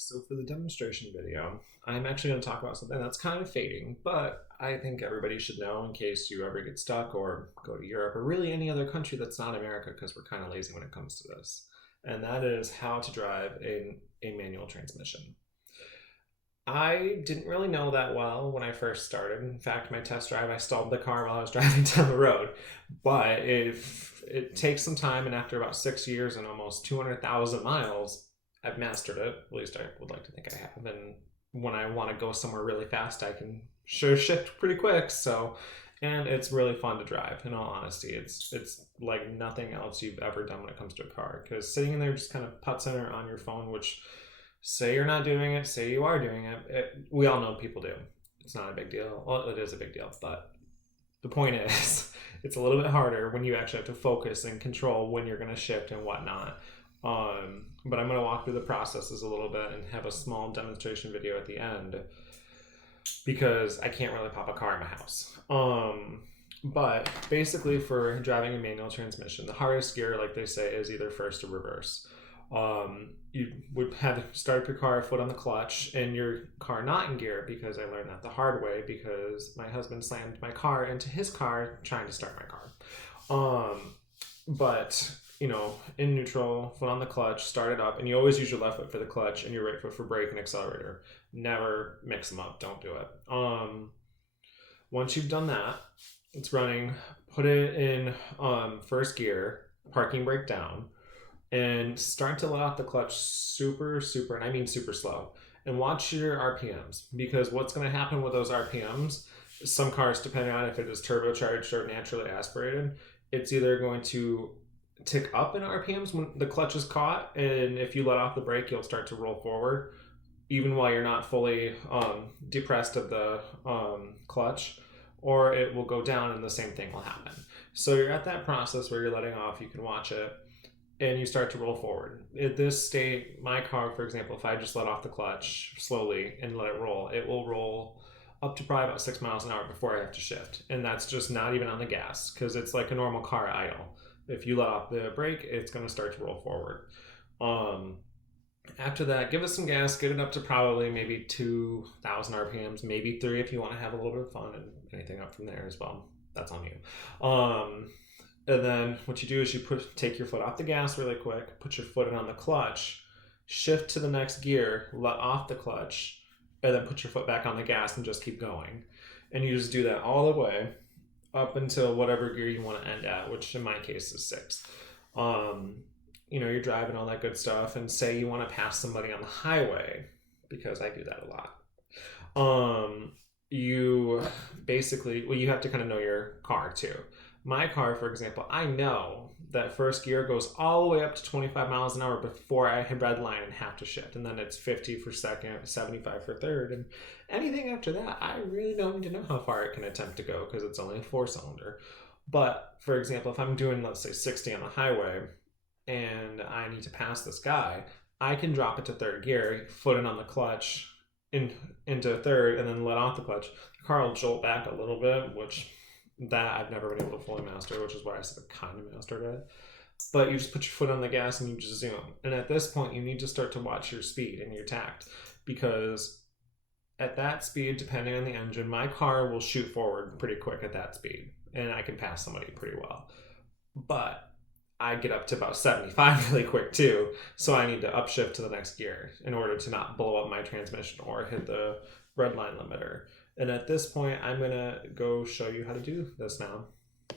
So for the demonstration video, I'm actually going to talk about something that's kind of fading, but I think everybody should know in case you ever get stuck or go to Europe or really any other country that's not America because we're kind of lazy when it comes to this. And that is how to drive a manual transmission. I didn't really know that well when I first started. In fact, my test drive, I stalled the car while I was driving down the road. But if it takes some time, and after about 6 years and almost 200,000 miles, I've mastered it. At least I would like to think I have. And when I want to go somewhere really fast, I can sure shift pretty quick. And it's really fun to drive. In all honesty, it's like nothing else you've ever done when it comes to a car. Because sitting in there just kind of putzing or on your phone, which say you're not doing it, say you are doing it, we all know people do. It's not a big deal. Well, it is a big deal, but the point is, it's a little bit harder when you actually have to focus and control when you're going to shift and whatnot. But I'm going to walk through the processes a little bit and have a small demonstration video at the end because I can't really pop a car in my house. But basically, for driving a manual transmission, the hardest gear, like they say, is either first or reverse. You would have to start up your car, foot on the clutch, and your car not in gear, because I learned that the hard way because my husband slammed my car into his car trying to start my car. But in neutral, foot on the clutch, start it up, and you always use your left foot for the clutch and your right foot for brake and accelerator. Never mix them up. Don't do it. Once you've done that, it's running. Put it in first gear, parking brake down, and start to let off the clutch super, and I mean super slow. And watch your RPMs, because what's going to happen with those RPMs, some cars, depending on if it is turbocharged or naturally aspirated, it's either going to tick up in RPMs when the clutch is caught, and if you let off the brake, you'll start to roll forward, even while you're not fully depressed of the clutch, or it will go down and the same thing will happen. So you're at that process where you're letting off, you can watch it, and you start to roll forward. At this state, my car, for example, if I just let off the clutch slowly and let it will roll up to probably about 6 miles an hour before I have to shift. And that's just not even on the gas, because it's like a normal car idle. If you let off the brake, it's going to start to roll forward. After that, give it some gas, get it up to probably maybe 2,000 RPMs, maybe 3 if you want to have a little bit of fun, and anything up from there as well. That's on you. And then what you do is you take your foot off the gas really quick, put your foot in on the clutch, shift to the next gear, let off the clutch, and then put your foot back on the gas and just keep going. And you just do that all the way up until whatever gear you want to end at, which in my case is 6. You're driving all that good stuff, and say you want to pass somebody on the highway, because I do that a lot. You have to kind of know your car too. My car, for example, I know that first gear goes all the way up to 25 miles an hour before I hit red line and have to shift. And then it's 50 for second, 75 for third. And anything after that, I really don't need to know how far it can attempt to go, because it's only a 4-cylinder. But for example, if I'm doing, let's say, 60 on the highway and I need to pass this guy, I can drop it to third gear, foot in on the clutch into third, and then let off the clutch. The car will jolt back a little bit, which that I've never been able to fully master, which is why I said I kind of mastered it. But you just put your foot on the gas and you just zoom. And at this point, you need to start to watch your speed and your tact, because at that speed, depending on the engine, my car will shoot forward pretty quick at that speed, and I can pass somebody pretty well. But I get up to about 75 really quick too, so I need to upshift to the next gear in order to not blow up my transmission or hit the red line limiter. And at this point, I'm going to go show you how to do this now.